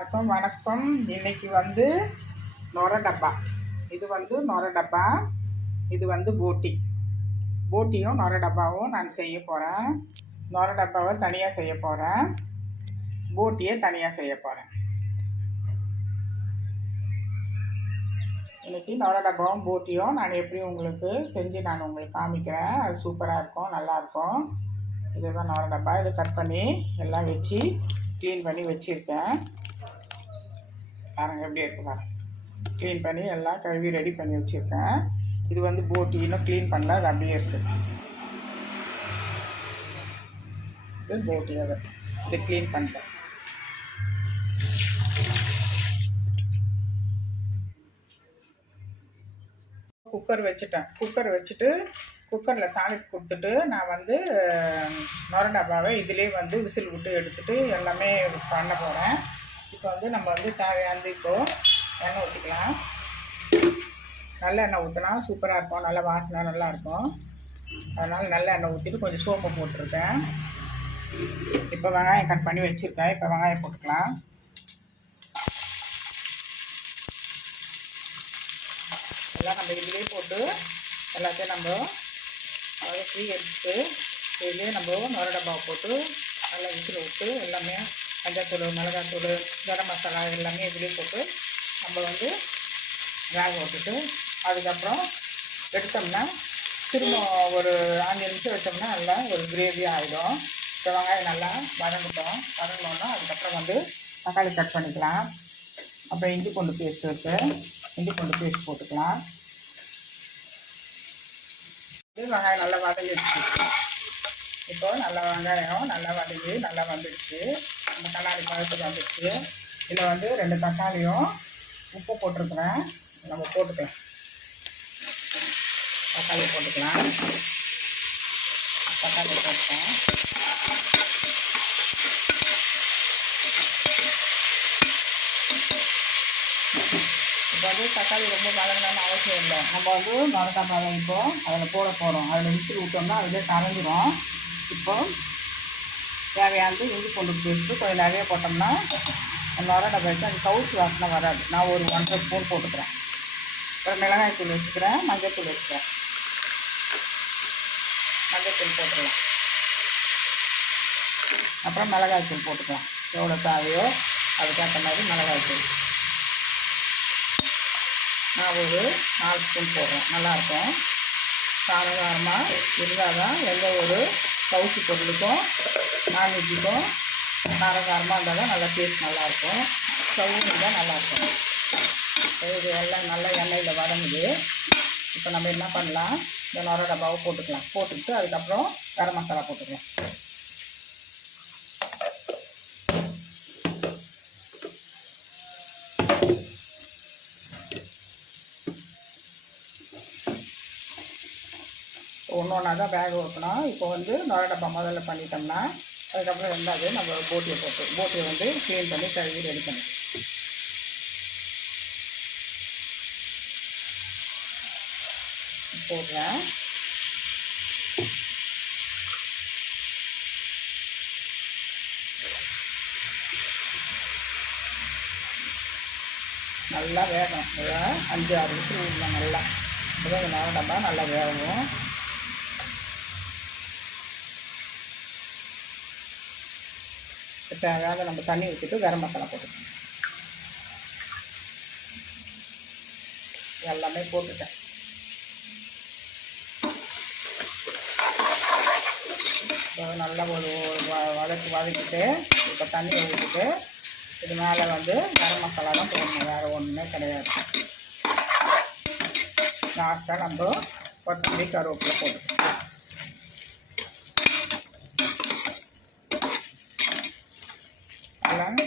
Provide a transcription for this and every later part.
வணக்கம். இன்னைக்கு வந்து நொர டப்பா. இது வந்து நொர டப்பா. இது வந்து போட்டியும் நொர டப்பாவும் நான் செய்ய போகிறேன். நொர டப்பாவை தனியாக செய்ய போகிறேன், போட்டியை தனியாக செய்ய போகிறேன். இன்னைக்கு நொர டப்பாவும் போட்டியும் நான் எப்படி உங்களுக்கு செஞ்சு நான் உங்களுக்கு காமிக்கிறேன். அது சூப்பராக இருக்கும், நல்லாயிருக்கும். இதுதான் நொர டப்பா. இதை கட் பண்ணி எல்லாம் வச்சு க்ளீன் பண்ணி வச்சுருக்கேன். பாருங்கள் எப்படி இருக்கு பாருங்கள். க்ளீன் பண்ணி எல்லாம் கழுவி ரெடி பண்ணி வச்சுருக்கேன். இது வந்து போட்டி இன்னும் க்ளீன் பண்ணல, அது அப்படியே இருக்குது. இது போட்டி, அதை இது க்ளீன் பண்ணிட்டேன். குக்கர் வச்சுட்டு குக்கரில் தாளிப்பு கொடுத்துட்டு நான் வந்து நொர டப்பாவை இதிலே வந்து விசில் விட்டு எடுத்துகிட்டு எல்லாமே பண்ண போகிறேன். இப்போ வந்து நம்ம வந்து தேவையானது இப்போது எண்ணெய் ஊற்றிக்கலாம். நல்ல எண்ணெய் ஊற்றினா சூப்பராக இருக்கும், நல்ல வாசனை நல்லாயிருக்கும். அதனால் நல்ல எண்ணெய் ஊற்றிட்டு கொஞ்சம் சோம்பு போட்டிருக்கேன். இப்போ வெங்காயம் கட் பண்ணி வச்சுருக்கேன். இப்போ வெங்காயம் போட்டுக்கலாம். எல்லாம் நம்ம இதிலே போட்டு எல்லாத்தையும் நம்ம வதக்கி எடுத்துட்டு இதுலேயே நம்ம நொர டப்பாவை போட்டு நல்லா விசில் விட்டு எல்லாமே மஞ்சள்தூள், மிளகாத்தூள், கரம் மசாலா எல்லாமே இதுலேயே போட்டு நம்ம வந்து வேக விட்டுட்டு அதுக்கப்புறம் எடுத்தோம்னா திரும்ப ஒரு 5 நிமிஷம் வச்சோம்னா நல்லா ஒரு கிரேவி ஆகிடும். இப்போ வெங்காயம் நல்லா வதங்கினோன்னா அதுக்கப்புறம் வந்து தக்காளி கட் பண்ணிக்கலாம். அப்புறம் இஞ்சி பூண்டு பேஸ்ட் போட்டுக்கலாம். வெங்காயம் நல்லா வதங்கிடுச்சு. இப்போ நல்லா வெங்காயம் நல்லா வதங்கி நல்லா வந்துடுச்சு. அந்த கண்ணாடி பழத்துக்கு வந்துடுச்சு. இதில் வந்து 2 தக்காளியும் உப்பு போட்டிருக்கிறேன். நம்ம போட்டுக்கலாம். தக்காளி போட்டுக்கலாம். தக்காளி போட்டேன். இப்போ வந்து தக்காளி ரொம்ப வதங்கணும்னு அவசியம் இல்லை. நம்ம வந்து நொர டப்பாவை இப்போ அதில் போட போகிறோம். அதில் விசில் விட்டோம்னா அதிலே கரைஞ்சிடும். இப்போ தேவையானது இஞ்சி பூண்டு பேஸ்ட்டு கொஞ்சம் நிறைய போட்டோம்னா நொர டப்பாய்க்கு அது கவுச்சி வாசனை வராது. நான் ஒரு 1.5 ஸ்பூன் போட்டுக்கிறேன். அப்புறம் மிளகாய் தூள் வச்சுக்கிறேன், மஞ்சள் வச்சுக்கிறேன். மஞ்சள் போட்டுக்கலாம். அப்புறம் மிளகாய் தூள் போட்டுக்கலாம். எவ்வளோ தேவையோ அதுக்கேற்ற மாதிரி மிளகாய் தூள் நான் ஒரு 4 ஸ்பூன் போடுறேன். நல்லாயிருக்கும். காரமாக இருந்தால் தான் எந்த ஒரு கவுச்சி பொருளுக்கும் நான்வெஜ்ஜுக்கும் காரமாக இருந்தால் தான் நல்லா டேஸ்ட் நல்லாயிருக்கும். சவுண்ட் இருந்தால் நல்லாயிருக்கும். இது எல்லாம் நல்லா எண்ணெயில் வதங்குது. இப்போ நம்ம என்ன பண்ணலாம், இந்த நொர டப்பாவை போட்டுக்கலாம். போட்டுட்டு அதுக்கப்புறம் கரம் மசாலா போட்டுக்கலாம். ஒன்றா தான் வேக வைக்கணும். இப்போ வந்து நொர டப்பா முதல்ல பண்ணிட்டோம்னா அதுக்கப்புறம் ரெண்டாவது நம்ம போட்டியை வந்து க்ளீன் பண்ணி கழுவி ரெடி பண்ணி போடுறேன். நல்லா வேகும். 5-6 விசில் விடலாம். நல்லா இப்போ இந்த நொர டப்பா நல்லா வேகும். தேவையான நம்ம தண்ணி ஊற்றிட்டு கரம் மசாலா போட்டுக்கணும். எல்லாமே போட்டுட்டேன். நல்லா ஒரு வதக்கிட்டு இப்போ தண்ணியை ஊற்றிட்டு இது மேலே வந்து கரம் மசாலா தான் போடணும், வேறு ஒன்றுமே கிடையாது. லாஸ்ட்டாக நம்ம கொத்தமல்லி கருவேப்பிலை போட்டுக்கணும். எல்லாம்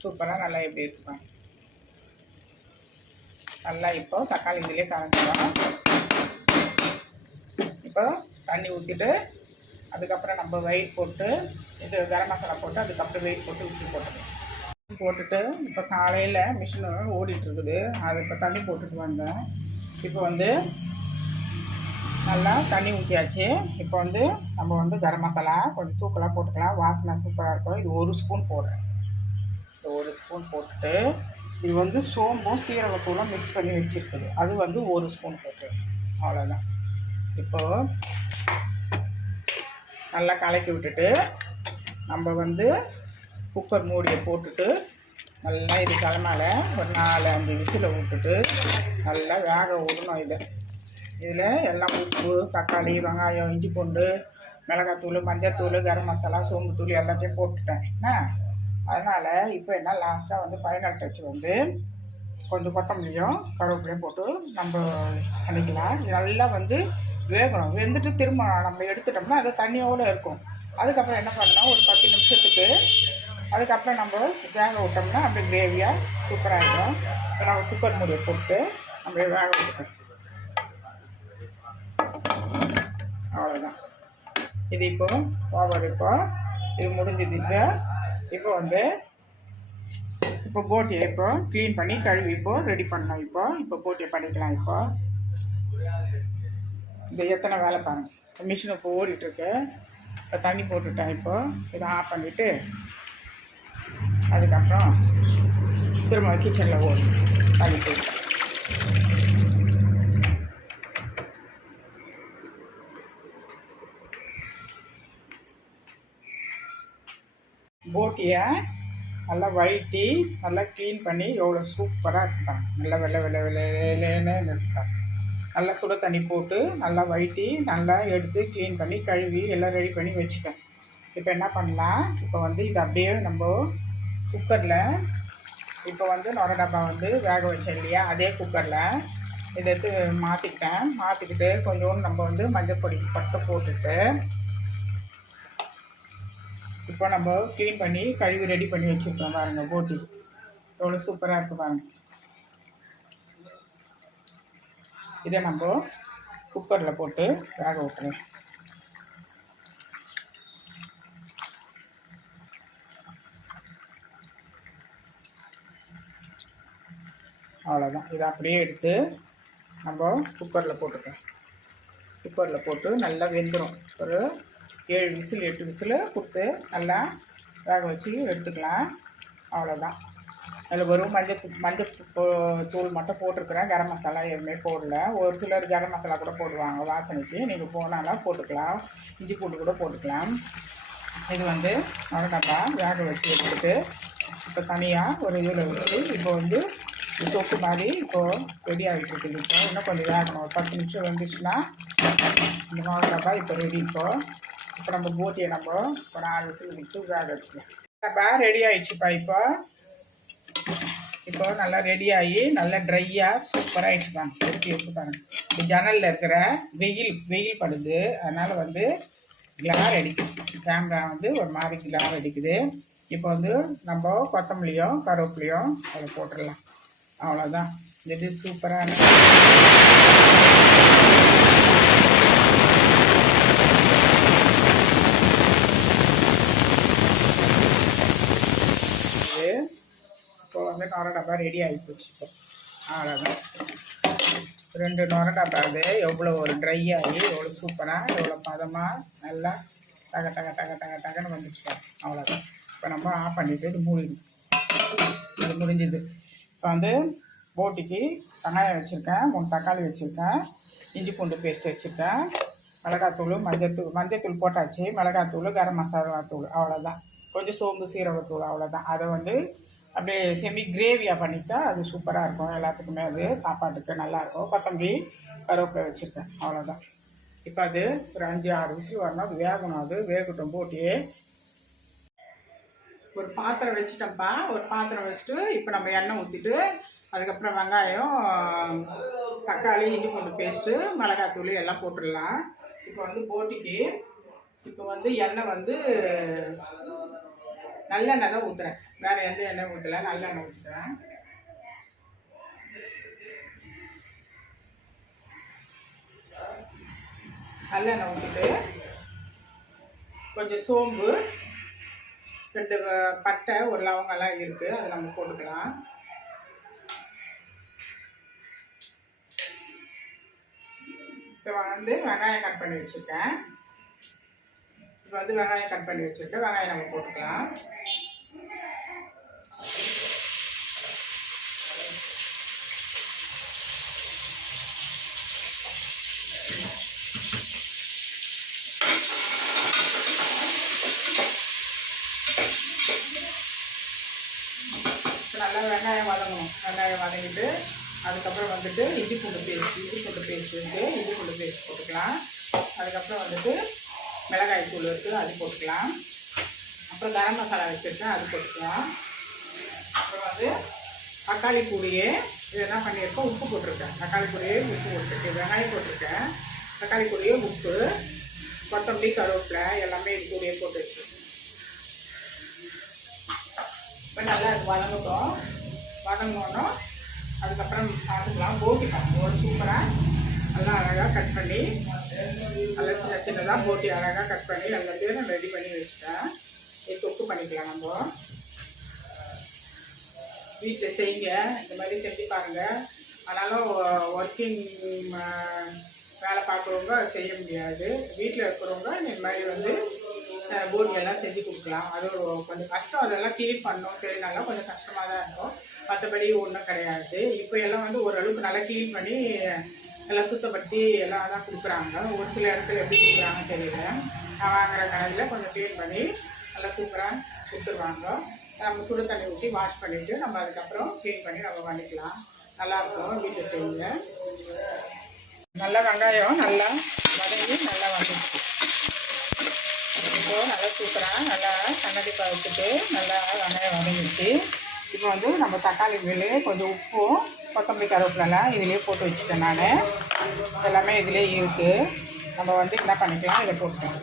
சூப்பராக நல்லா எப்படி இருக்குப்பாங்க. நல்லா இப்போ தக்காளி இதிலே கரைஞ்சிடும். இப்போ தண்ணி ஊற்றிட்டு அதுக்கப்புறம் நம்ம வெயிட் போட்டு இது கரம் மசாலா போட்டு அதுக்கப்புறம் வெயிட் போட்டு விசில் போட்டுட்டு இப்போ காலையில் மிஷின் ஓடிட்டுருக்குது. அதை இப்போ தண்ணி போட்டுட்டு வந்தேன். இப்போ வந்து நல்லா தண்ணி ஊற்றியாச்சு. இப்போ வந்து நம்ம வந்து கரம் மசாலா கொஞ்சம் தூக்கலாக போட்டுக்கலாம். வாசனை சூப்பராக இருக்கும். இது 1 ஸ்பூன் போடுறேன். ஒரு ஸ்பூன் போட்டுட்டு இது வந்து சோம்பும் சீரகத்தூளும் மிக்ஸ் பண்ணி வச்சுருக்குது அது வந்து ஒரு ஸ்பூன் போட்டு அவ்வளோதான். இப்போது நல்லா கலக்கி விட்டுட்டு நம்ம வந்து குக்கர் மூடியை போட்டுட்டு நல்லா இது தலைமையில் ஒரு 4-5 விசிலை விட்டுட்டு நல்லா வேக விடணும். இதில் எல்லாம் உப்பு, தக்காளி, வெங்காயம், இஞ்சி பூண்டு, மிளகாத்தூள், மஞ்சத்தூள், கரம் மசாலா, சோம்புத்தூள் எல்லாத்தையும் போட்டுட்டேன். அதனால் இப்போ என்ன லாஸ்ட்டாக வந்து ஃபைனல் டச் வந்து கொஞ்சம் கொத்தமல்லியும் கருவேப்பிலையும் போட்டு நம்ம பண்ணிக்கலாம். இது நல்லா வந்து வேகணும். வெந்துட்டு திரும்ப நம்ம எடுத்துட்டோம்னா அது தண்ணியோடு இருக்கும். அதுக்கப்புறம் என்ன பண்ணணும், ஒரு 10 நிமிஷத்துக்கு அதுக்கப்புறம் நம்ம வேக விட்டோம்னா அப்படியே கிரேவியாக சூப்பராகிடும். இப்போ நம்ம குக்கர் மூடியை போட்டு அப்படியே வேக விட்டுட்டோம். அவ்வளோதான். இது இப்போ ஓவர். இது முடிஞ்சது. இப்போ வந்து இப்போ போட்டியை இப்போ க்ளீன் பண்ணி கழுவி இப்போ ரெடி பண்ணோம். இப்போ போட்டியை பண்ணிக்கலாம். இந்த எத்தனை வேலை பாருங்கள். மிஷினை இப்போ ஓடிட்டுருக்கு. இப்போ தண்ணி போட்டுட்டேன். இப்போ இதை ஆஃப் பண்ணிவிட்டு அதுக்கப்புறம் திரும்ப கிச்சனில் ஓடி தண்ணி போட்டு போட்டியை நல்லா வயிட்டி நல்லா க்ளீன் பண்ணி எவ்வளோ சூப்பராக இருப்பாங்க. நல்லா வெள்ளை வெள்ளைன்னு இருப்பாங்க. நல்லா சுட தண்ணி போட்டு நல்லா வயிட்டி நல்லா எடுத்து க்ளீன் பண்ணி கழுவி எல்லாம் ரெடி பண்ணி வச்சுட்டேன். இப்போ என்ன பண்ணலாம், இப்போ வந்து இது அப்படியே நம்ம குக்கரில் இப்போ வந்து நொர டப்பா வந்து வேக வச்சேன் இல்லையா, அதே குக்கரில் இதை எடுத்து மாற்றிக்கிட்டு கொஞ்சோண்டு நம்ம வந்து மஞ்சள் பொடி பட்டை போட்டுட்டு இப்போ நம்ம க்ளீன் பண்ணி கழுவி ரெடி பண்ணி வச்சுருக்கோம் பாருங்கள். போட்டி எவ்வளோ சூப்பராக இருக்குது பாருங்கள். இதை நம்ம குக்கரில் போட்டு வேக விட்டுறோம். அவ்வளோதான். இதை அப்படியே எடுத்து நம்ம குக்கரில் போட்டுக்கலாம். குக்கரில் போட்டு நல்லா வெந்துடும். ஒரு 7 விசில் 8 விசில் கொடுத்து நல்லா வேக வச்சு எடுத்துக்கலாம். அவ்வளோதான். அதில் வெறும் மஞ்சள் தூள் மட்டும் போட்டிருக்கிறேன். கரம் மசாலா எதுவுமே போடல. ஒரு சிலர் கரம் மசாலா கூட போடுவாங்க வாசனைக்கு. நீங்கள் போனாலும் போட்டுக்கலாம். இஞ்சி பூண்டு கூட போட்டுக்கலாம். இது வந்து டப்பா வேக வச்சு எடுத்துகிட்டு இப்போ தனியாக ஒரு இதில் வச்சு இப்போ வந்து தொக்கு மாதிரி இப்போது ரெடி ஆகிட்டு இருக்குது. இப்போ இன்னும் கொஞ்சம் வேகணும். ஒரு 10 நிமிஷம் வந்துச்சுன்னா இந்த டப்பா இப்போ ரெடி. இப்போ நம்ம போட்டியை நம்ம ஒரு 6 விசில் வச்சு வேக வச்சுக்கலாம். டப்பா ரெடி ஆகிடுச்சுப்பா. இப்போ நல்லா ரெடி ஆகி நல்லா ட்ரையாக சூப்பராக ஆகிடுச்சுப்பாங்க. எடுத்து பாருங்கள். இப்போ ஜன்னலில் இருக்கிற வெயில் படுது. அதனால் வந்து கிளார் அடிக்குது. கேமரா வந்து ஒரு மாதிரி கிளார் அடிக்குது. இப்போ வந்து நம்ம கொத்தமல்லியும் கருவேப்பிலையும் அதை போட்டுடலாம். அவ்வளோதான். இது சூப்பராக இப்போ வந்து நொர டப்பா ரெடி ஆகிப்போச்சு. இப்போ அவ்வளோதான். 2 நொர டப்பா அது எவ்வளோ ஒரு ட்ரை ஆகி எவ்வளோ சூப்பராக எவ்வளோ பதமாக நல்லா டகன்னு வந்துச்சுப்பா. அவ்வளோதான். இப்போ நம்ம ஆஃப் பண்ணிவிட்டு இது மூடிடும். இது முடிஞ்சுது. இப்போ வந்து போட்டிக்கு வெங்காயம் வச்சுருக்கேன், 3 தக்காளி வச்சுருக்கேன், இஞ்சி பூண்டு பேஸ்ட் வச்சுருக்கேன், மிளகாத்தூள் மஞ்சத்தூள் போட்டாச்சு, மிளகாத்தூள், கரம் மசாலா தூள், அவ்வளோதான். கொஞ்சம் சோம்பு சீரகத்தூள், அவ்வளோதான். அதை வந்து அப்படியே செமி கிரேவியாக பண்ணிட்டா அது சூப்பராக இருக்கும். எல்லாத்துக்குமே அது சாப்பாட்டுக்கு நல்லாயிருக்கும். கொத்தமல்லி கருவேப்பிலை வச்சுருக்கேன். அவ்வளோதான். இப்போ அது ஒரு 5-6 விசில் வரணும். அது வேகணும். அது வேகட்டும். போட்டியே ஒரு பாத்திரம் வச்சுட்டோம்ப்பா. ஒரு பாத்திரம் வச்சுட்டு இப்போ நம்ம எண்ணெய் ஊற்றிட்டு அதுக்கப்புறம் வெங்காயம், தக்காளி, இஞ்சி பூண்டு பேஸ்ட்டு, மிளகாத்தூள் எல்லாம் போட்டுடலாம். இப்போ வந்து போட்டிக்கு இப்போ வந்து எண்ணெய் வந்து நல்லெண்ணெய் தான் ஊற்றுறேன். வேறு எந்த எண்ணெய் ஊற்றலை, நல்லெண்ணெய் ஊற்றுறேன். நல்லெண்ணெய் ஊற்றிட்டு கொஞ்சம் சோம்பு, 2 பட்டை, ஒரு லவங்கெல்லாம் இருக்குது, அதை நம்ம போட்டுக்கலாம். இப்போ வந்து வெங்காயம் கட் பண்ணி வச்சுருக்கேன். வெங்காயம் நம்ம போட்டுக்கலாம். நல்லா வெங்காயம் வதங்கணும். வெங்காயம் வதங்கிட்டு அதுக்கப்புறம் வந்துட்டு இஞ்சி பூண்டு பேஸ்ட் இருக்குது, இஞ்சி பூண்டு பேஸ்ட் போட்டுக்கலாம். அதுக்கப்புறம் வந்துட்டு மிளகாய் தூள் இருக்குது, அது போட்டுக்கலாம். அப்புறம் கரம் மசாலா வச்சுருக்கேன், அது போட்டுக்கலாம். அப்புறம் வந்து தக்காளி கூடையே இது என்ன பண்ணியிருக்கோம், உப்பு போட்டிருக்கேன். தக்காளி கூடையே உப்பு போட்டிருக்கேன், வெங்காயம் போட்டிருக்கேன், தக்காளி கூடையே உப்பு, கொத்தமல்லி, கருவேப்பிலை எல்லாமே இது கூடையே போட்டு வச்சுருக்கேன். இப்போ நல்லா அது வதங்கட்டும். வதங்கணுன்னா அதுக்கப்புறம் பார்த்துக்கலாம். போட்டி ஒரு சூப்பராக நல்லா அழகாக கட் பண்ணி நல்லா சின்ன சின்னதாக போட்டி அழகாக கட் பண்ணி எல்லாத்தையும் நான் ரெடி பண்ணி வச்சுட்டேன். இது தொக்கு பண்ணிக்கலாம். நம்ம வீட்டில் செய்யுங்க, இந்த மாதிரி செஞ்சு பாருங்கள். ஆனாலும் ஒர்க்கிங் வேலை பார்க்குறவங்க செய்ய முடியாது. வீட்டில் இருக்கிறவங்க இந்த மாதிரி வந்து போட்டியெல்லாம் செஞ்சு கொடுக்கலாம். அது கொஞ்சம் கஷ்டம், அதெல்லாம் க்ளீன் பண்ணணும். சரி, நல்லா கொஞ்சம் கஷ்டமாக தான் இருக்கும், மற்றபடி ஒன்றும் கிடையாது. இப்போ எல்லாம் வந்து ஓரளவுக்கு நல்லா க்ளீன் பண்ணி எல்லாம் சுத்தப்படுத்தி எல்லாம் தான் கொடுக்குறாங்க. ஒரு சில இடத்துல எப்படி கொடுக்குறாங்கன்னு தெரியல. நான் வாங்குகிற கடையில் கொஞ்சம் க்ளீன் பண்ணி நல்லா சூப்பராக கொடுத்துருவாங்க. நம்ம சுடு தண்ணி ஊற்றி வாஷ் பண்ணிவிட்டு நம்ம அதுக்கப்புறம் க்ளீன் பண்ணி நம்ம பண்ணிக்கலாம். நல்லாயிருக்கும், வீட்டில் செய்யுங்க. நல்லா வெங்காயம் நல்லா வதங்கி நல்லா வந்துடுச்சு. இப்போது நல்லா சூப்பராக நல்லா கண்ணாடி வச்சுட்டு நல்லா வெங்காயம் வதங்கிடுச்சு. இப்போ வந்து நம்ம தக்காளி மேலே கொஞ்சம் உப்பும் கொத்தமல்லி கருவேப்பிலாம் இதிலே போட்டு வச்சுட்டேன். நான் எல்லாமே இதிலே இருக்குது. நம்ம வந்து என்ன பண்ணிக்கலாம், இதை போட்டோம்.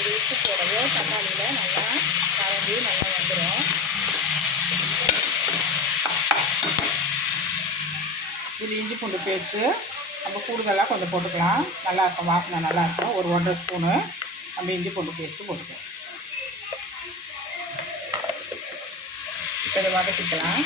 இது உப்பு போடவே தக்காளியில் நல்லா கலந்து நல்லா வந்துடும். இது இஞ்சி பூண்டு பேஸ்ட்டு நம்ம கூடுதலாக கொஞ்சம் போட்டுக்கலாம். நல்லாயிருக்கும், வாசனை நல்லாயிருக்கும். ஒரு 1.5 ஸ்பூனு நம்ம இஞ்சி பூண்டு பேஸ்ட்டு போட்டுக்கலாம். இப்போ இதை வதக்கிக்கலாம்.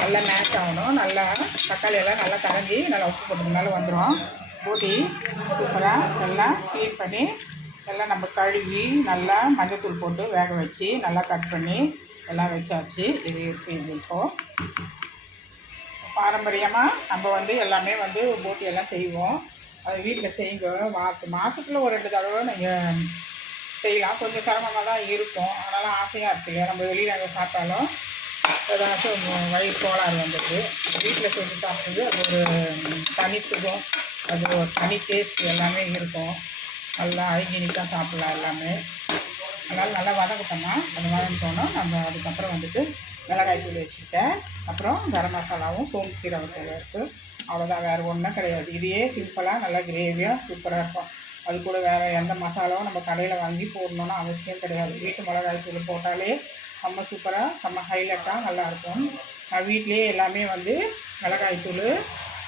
நல்லா மேட்ச் ஆகணும். நல்லா தக்காளியெல்லாம் நல்லா கரைஞ்சி நல்லா உப்பு போட்டதுனால வந்துடும். போட்டி சூப்பராக எல்லாம் க்ளீன் பண்ணி எல்லாம் நம்ம கழுவி நல்லா மஞ்சத்தூள் போட்டு வேக வச்சு நல்லா கட் பண்ணி எல்லாம் வச்சாச்சு. இது இருக்குது. இது இப்போது பாரம்பரியமாக நம்ம வந்து எல்லாமே வந்து போட்டி எல்லாம் செய்வோம். அது வீட்டில் செய்யுங்க. மாதத்தில் ஒரு 2 தடவை நீங்கள் செய்யலாம். கொஞ்சம் சிரமமாக தான் இருக்கும், ஆனாலும் ஆசையாக இருக்குது. நம்ம வெளியில் அங்கே சாப்பிட்டாலும் ஏதாச்சும் வயிறு கோளாறு வந்துடுது. வீட்டில் செஞ்சு சாப்பிட்றது அது ஒரு தனி சுகம், அது ஒரு தனி டேஸ்ட் எல்லாமே இருக்கும். நல்லா ஹைஜீனிக்காக சாப்பிட்லாம் எல்லாமே. அதனால் நல்லா வதக்கிட்டோம்னா அது வதங்கிட்டோன்னா நம்ம அதுக்கப்புறம் வந்துட்டு மிளகாய் தூள் வச்சுருக்கேன். அப்புறம் கரம் மசாலாவும் சோம்பு சீரகத்தூள் இருக்குது. அவ்வளோதான், வேறு ஒன்றும் கிடையாது. இதையே சிம்பிளாக நல்லா கிரேவியாக சூப்பராக இருக்கும். அது கூட வேறு எந்த மசாலாவும் நம்ம கடையில் வாங்கி போடணுன்னு அவசியம் கிடையாது. வீட்டு மிளகாய் தூள் போட்டாலே செம்ம சூப்பராக செம்ம ஹைலைட்டாக நல்லாயிருக்கும். நான் வீட்லேயே எல்லாமே வந்து மிளகாய் தூள்,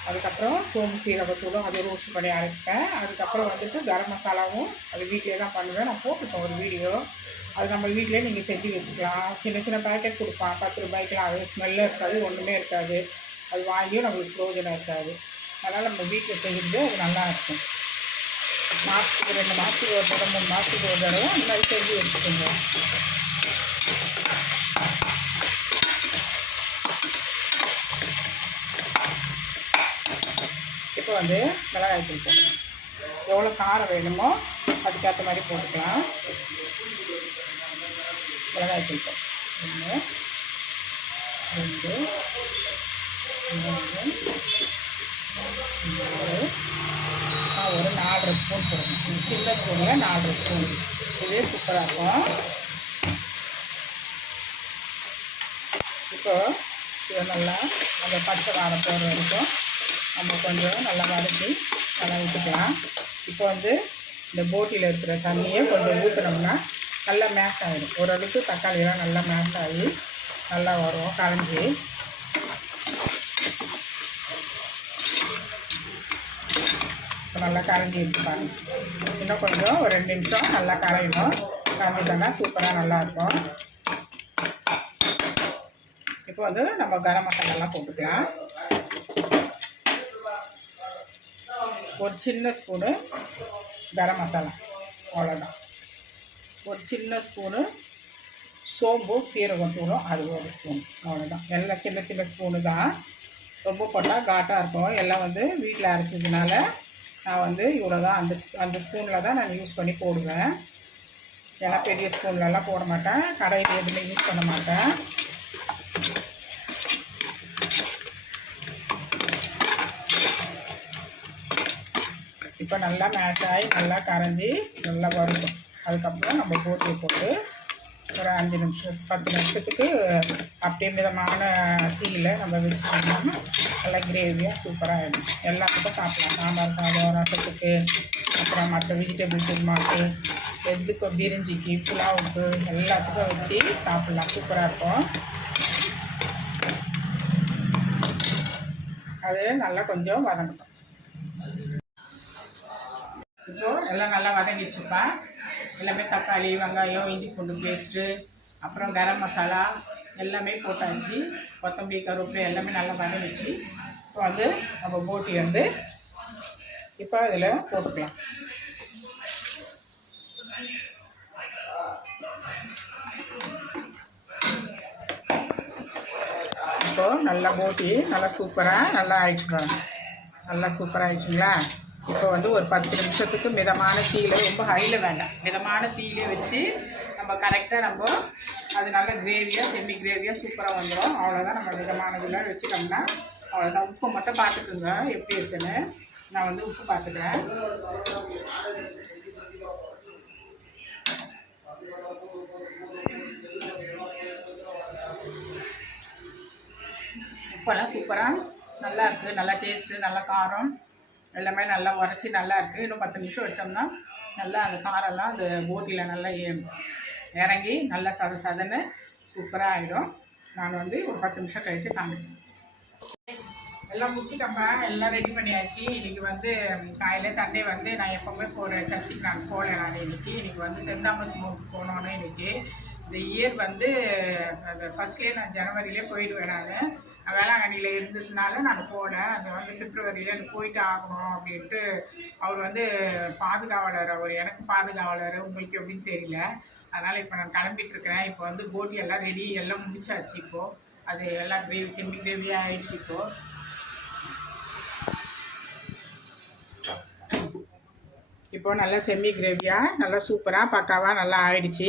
அதுக்கப்புறம் சோம்பு சீரகத்தூளும் அது ரோஸ்ட் பண்ணி அரைப்பேன். அதுக்கப்புறம் வந்துட்டு கரம் மசாலாவும் அது வீட்டிலே தான் பண்ணுவேன். நான் போட்டுப்பேன் ஒரு வீடியோ, அது நம்ம வீட்டிலே நீங்கள் செஞ்சு வச்சுக்கலாம். சின்ன சின்ன பேக்கெட் கொடுப்பான் 10 ரூபாய்க்குலாம். அது ஸ்மெல்லும் இருக்காது, ஒன்றுமே இருக்காது. அது வாங்கியும் நம்மளுக்கு பிரயோஜனம் இருக்காது. அதனால் நம்ம வீட்டில் செய்கிறது அது நல்லாயிருக்கும். மாதத்துக்கு 2 மாதத்துக்கு ஒரு தடவை 3 மாதத்துக்கு ஒரு தடவை இந்த மாதிரி செஞ்சு வச்சுக்கோங்க. இப்போ வந்து மிளகாய் தூள் போட்டுக்கலாம். எவ்வளோ காரம் வேணுமோ அதுக்கேற்ற மாதிரி போட்டுக்கலாம். மிளகாய் தூள் 1 2 3 4 ஒரு 4.5 ஸ்பூன் போடணும். சின்ன ஸ்பூனில் 4.5 ஸ்பூன். இதே சூப்பராக இருக்கும். இப்போ இதை நல்லா அந்த பச்சை வாரம் போடுற வரைக்கும் நம்ம கொஞ்சம் நல்லா வதக்கி நல்லா ஊற்றிக்கலாம். இப்போ வந்து இந்த போட்டியில் இருக்கிற தண்ணியை கொஞ்சம் ஊற்றினோம்னா நல்லா மேஷ் ஆகிடும். ஓரளவுக்கு தக்காளியெல்லாம் நல்லா மேஷ் ஆகி நல்லா வரும் கரைஞ்சி. இப்போ நல்லா கரைஞ்சி எடுத்துப்பாங்க. இன்னும் கொஞ்சம் ஒரு 2 நிமிஷம் நல்லா கரையணும். கரைஞ்சிட்டோன்னா சூப்பராக நல்லாயிருக்கும். இப்போ வந்து நம்ம கரம் மசாலாலாம் போட்டுக்கலாம். ஒரு சின்ன ஸ்பூனு கரம் மசாலா, அவ்வளோதான். ஒரு சின்ன ஸ்பூனு சோம்பும் சீரகம் தூளும் அது ஒரு ஸ்பூன், அவ்வளோதான். எல்லாம் சின்ன சின்ன ஸ்பூனு தான், ரொம்ப போட்டால் காட்டாக இருக்கும். எல்லாம் வந்து வீட்டில் அரைச்சதுனால நான் வந்து இவ்வளோ தான், அந்த ஸ்பூனில் தான் நான் யூஸ் பண்ணி போடுவேன். ஏன்னா பெரிய ஸ்பூன்லலாம் போட மாட்டேன், கடையில் எதுவுமே யூஸ் பண்ண மாட்டேன். இப்போ நல்லா மேஷ் ஆகி நல்லா கரைஞ்சி நல்லா வரும். அதுக்கப்புறம் நம்ம போட்டியை போட்டு ஒரு 5 நிமிஷம் 10 நிமிஷத்துக்கு அப்படியே மிதமான தீயில் நம்ம வச்சுட்டோம்னா நல்லா கிரேவியாக சூப்பராக ஆகிடும். எல்லாத்துக்கும் சாப்பிட்லாம். சாம்பார் சாதம், ரசத்துக்கு, அப்புறம் மற்ற வெஜிடபிள் குருமாக்கு, எதுக்கும் பிரிஞ்சிக்கு, புலாவுக்கு எல்லாத்துக்கும் வச்சு சாப்பிட்லாம். சூப்பராக இருக்கும். அது நல்லா கொஞ்சம் வதங்கட்டும். இப்போது எல்லாம் நல்லா வதங்கிடுச்சுப்பா. எல்லாமே தக்காளி, வெங்காயம், இஞ்சி பூண்டு பேஸ்ட்டு, அப்புறம் கரம் மசாலா எல்லாமே போட்டாச்சு. கொத்தமல்லி, கருவேப்பிலை எல்லாமே நல்லா வதங்கிடுச்சு. இப்போ வந்து நம்ம போட்டி வந்து இப்போ அதில் போட்டுக்கலாம். இப்போது நல்லா போட்டி நல்லா சூப்பராக நல்லா ஆயிடுச்சுப்பாங்க. நல்லா சூப்பராக ஆயிடுச்சுங்களா? இப்போ வந்து ஒரு 10 நிமிஷத்துக்கு மிதமான தீயில, ரொம்ப ஹையில் வேண்டாம், மிதமான தீயிலே வச்சு நம்ம கரெக்டாக நம்ம அது நல்ல கிரேவியாக செமி கிரேவியாக சூப்பராக வந்துடும். அவ்வளோதான். நம்ம மிதமானதில் வச்சுட்டோம்னா அவ்வளோதான். உப்பு மட்டும் பார்த்துக்குங்க எப்படி இருக்குன்னு. நான் வந்து உப்பு பார்த்துக்கிறேன். உப்பெல்லாம் சூப்பராக நல்லா இருக்குது. நல்லா டேஸ்ட்டு, நல்லா காரம் எல்லாமே நல்லா உரைச்சி நல்லா இருக்குது. இன்னும் 10 நிமிஷம் வச்சோம்னா நல்லா அந்த காரெல்லாம் அந்த போட்டியில் நல்லா இறங்கி நல்லா சதன்னு சூப்பராக ஆகிடும். நான் வந்து ஒரு 10 நிமிஷம் கழித்து காமிக்கிறேன். எல்லாம் முடிச்சிட்டோம்மா, எல்லாம் ரெடி பண்ணியாச்சு. இன்றைக்கி வந்து காலையில் சண்டே வந்து நான் எப்போவுமே போகிற சர்ச்சுக்கு நான் போகல. நான் இன்றைக்கி வந்து சென்ட் தாமஸ் மவுண்ட் போனோன்னு இன்றைக்கி இந்த இயர் வந்து அந்த ஃபஸ்ட்லேயே நான் ஜனவரியிலே போயிடுவேன். நான் வேளாங்கண்ணியில் இருந்ததுனால நான் போகல. அது வந்து பிப்ரவரியில் எனக்கு போயிட்டு ஆகணும் அப்படின்ட்டு அவர் வந்து பாதுகாவலர், அவர் எனக்கு பாதுகாவலர், உங்களுக்கு எப்படின்னு தெரியல. அதனால் இப்போ நான் கிளம்பிட்டுருக்கிறேன். இப்போ வந்து போட்டி எல்லாம் ரெடி, எல்லாம் முடிச்சாச்சு. இப்போது அது எல்லாம் கிரேவி செமி கிரேவியாக ஆகிடுச்சு. இப்போது நல்லா செமி கிரேவியாக நல்லா சூப்பராக பக்காவாக நல்லா ஆயிடுச்சு.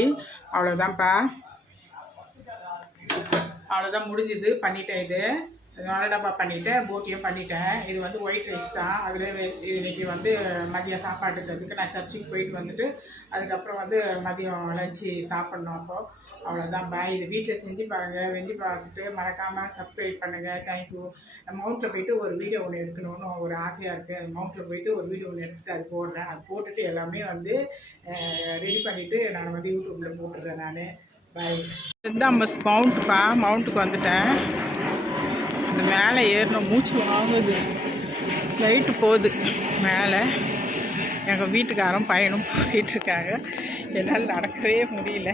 அவ்வளோதான்ப்பா, அவ்வளோதான், முடிஞ்சுது. பண்ணிட்டேன். இது டப்பா பண்ணிவிட்டேன், போட்டியும் பண்ணிட்டேன். இது வந்து ஒயிட் ரைஸ் தான். அதில் இன்றைக்கி வந்து மதியம் சாப்பாட்டுக்கிறதுக்கு நான் சர்ச்சுக்கு போயிட்டு வந்துட்டு அதுக்கப்புறம் வந்து மதியம் லஞ்சு சாப்பிட்ணும். அப்போது அவ்வளோதான். பாய். இது வீட்டில் செஞ்சு பாருங்கள். செஞ்சு பார்த்துட்டு மறக்காமல் சப்ஸ்கிரைப் பண்ணுங்கள். தேங்க்யூ. மவுண்ட்டில் போய்ட்டு ஒரு வீடியோ ஒன்று எடுக்கணும்னு ஒரு ஆசையாக இருக்குது. அது மவுண்ட்டில் போய்ட்டு ஒரு வீடியோ ஒன்று எடுத்துகிட்டு அது போடுறேன். அது போட்டுட்டு எல்லாமே வந்து ரெடி பண்ணிவிட்டு நான் வந்து யூடியூப்பில் போட்டுடுறேன் நான். பாய். Send Thomas மவுண்ட்ப்பா. மவுண்ட்டுக்கு வந்துட்டேன். இந்த மேலே ஏறணும், மூச்சு வாங்குது. லைட்டு போகுது மேலே. எங்கள் வீட்டுக்காரரும் பையனும் போயிட்டுருக்காங்க. என்னால் நடக்கவே முடியல.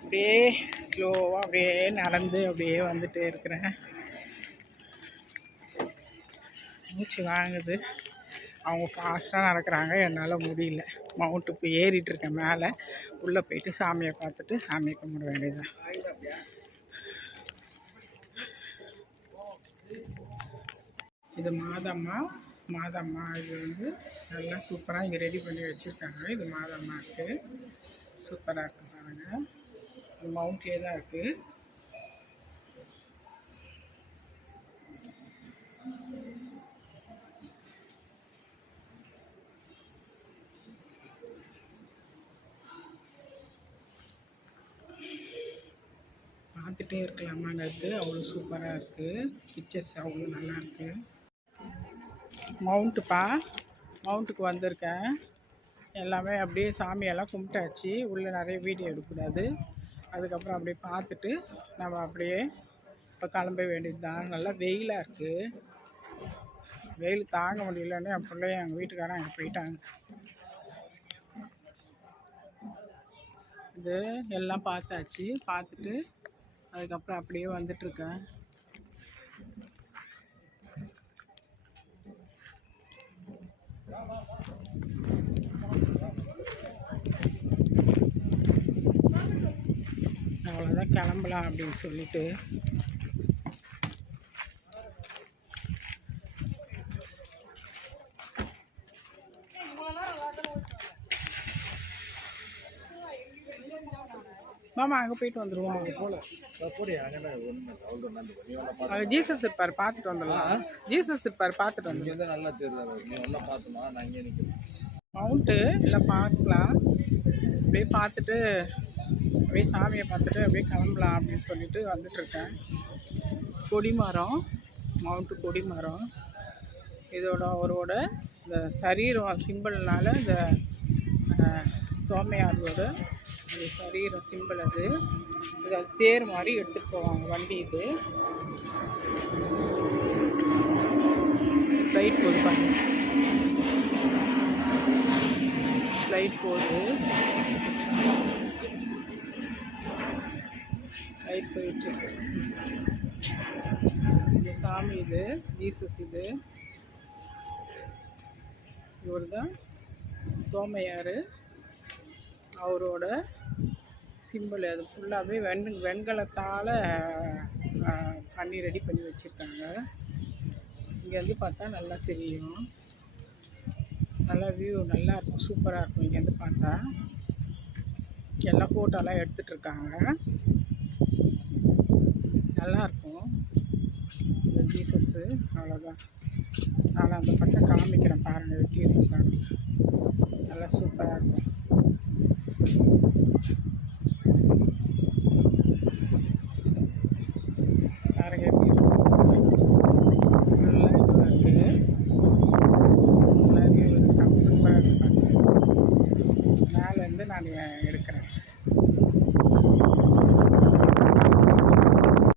அப்படியே ஸ்லோவாக அப்படியே நடந்து அப்படியே வந்துட்டே இருக்கிறேன். மூச்சு வாங்குது. அவங்க ஃபாஸ்ட்டாக நடக்கிறாங்க, என்னால் முடியல. மவுண்ட்டு இப்போ ஏறிட்டுருக்கேன் மேலே. உள்ளே போயிட்டு சாமியை பார்த்துட்டு சாமியை கும்பிட வேண்டியதுதான். இது மாதம்மா இது வந்து நல்லா சூப்பராக இங்கே ரெடி பண்ணி வச்சுருக்காங்க. இது மாதம்மாவுக்கு சூப்பராக இருக்குது பாருங்கள். இது மவுண்ட்லேயே தான் இருக்குது. பார்த்துட்டே இருக்கலாமாங்கிறது அவ்வளோ சூப்பராக இருக்குது. பிக்சர்ஸ் அவ்வளோ நல்லா இருக்குது. மவுண்ட்டுக்கு வந்திருக்கேன். எல்லாமே அப்படியே சாமியெல்லாம் கும்பிட்டாச்சு. உள்ளே நிறைய வீடியோ எடுக்கக்கூடாது. அதுக்கப்புறம் அப்படியே பார்த்துட்டு நம்ம அப்படியே இப்போ கிளம்ப வேண்டியது தான். நல்லா வெயிலாக இருக்குது. வெயில் தாங்க முடியலன்னு என் பிள்ளைய எங்கள் வீட்டுக்காரன் அங்கே போயிட்டாங்க. இது எல்லாம் பார்த்தாச்சு. பார்த்துட்டு அதுக்கப்புறம் அப்படியே வந்துட்டுருக்கேன். அவ்வளோதான், கிளம்பலாம் அப்படின்னு சொல்லிட்டு மாமா அங்கே போயிட்டு வந்துடுவோம். அங்கே ஜீசஸ் இருப்பார், பார்த்துட்டு வந்துடலாம். ஜீசஸ் இருப்பார், பார்த்துட்டு வந்து நல்லா தெரியல. பார்த்துமா நான் இங்கே நிற்கிறேன். மவுண்ட்டு இல்லை பார்க்கலாம், அப்படியே பார்த்துட்டு அப்படியே சாமியை பார்த்துட்டு அப்படியே கிளம்பலாம் அப்படின்னு சொல்லிட்டு வந்துட்டுருக்கேன். கொடிமரம், மவுண்ட்டு கொடிமரம். இதோட அவரோட இந்த சரீரம் சிம்பிள்னால இந்த தோமையாரோட இந்த சரீரம் சிம்பிள் அது. இது அது தேர் மாதிரி எடுத்துகிட்டு போவாங்க வண்டி. இது ஃப்ளைட் போகுது பாருங்க, ஃப்ளைட் போகுது, ஃப்ளைட் போயிட்டுருக்கு. இந்த சாமி இது ஜீசஸ். இது இவர் தான் தோமையார், அவரோட சிம்பிள். அது ஃபுல்லாகவே வெண்கலத்தால் பண்ணி ரெடி பண்ணி வச்சுருக்காங்க. இங்கேருந்து பார்த்தா நல்லா தெரியும், நல்லா வியூ நல்லா இருக்கும், சூப்பராக இருக்கும். இங்கேருந்து பார்த்தா எல்லாம் ஃபோட்டோலாம் எடுத்துகிட்ருக்காங்க, நல்லாயிருக்கும் இந்த ஜீசஸ்ஸு. அவ்வளோதான், நான் அந்த பக்கம் காமிக்கிறேன் பாருங்கள், வெட்டி இருக்காங்க, நல்லா சூப்பராக இருக்கும். பாருங்க எப்படி நல்லா இதுவாக இருக்குது, நல்லா வியூ சூப்பராக இருக்கு. மேலேருந்து நான் எடுக்கிறேன்.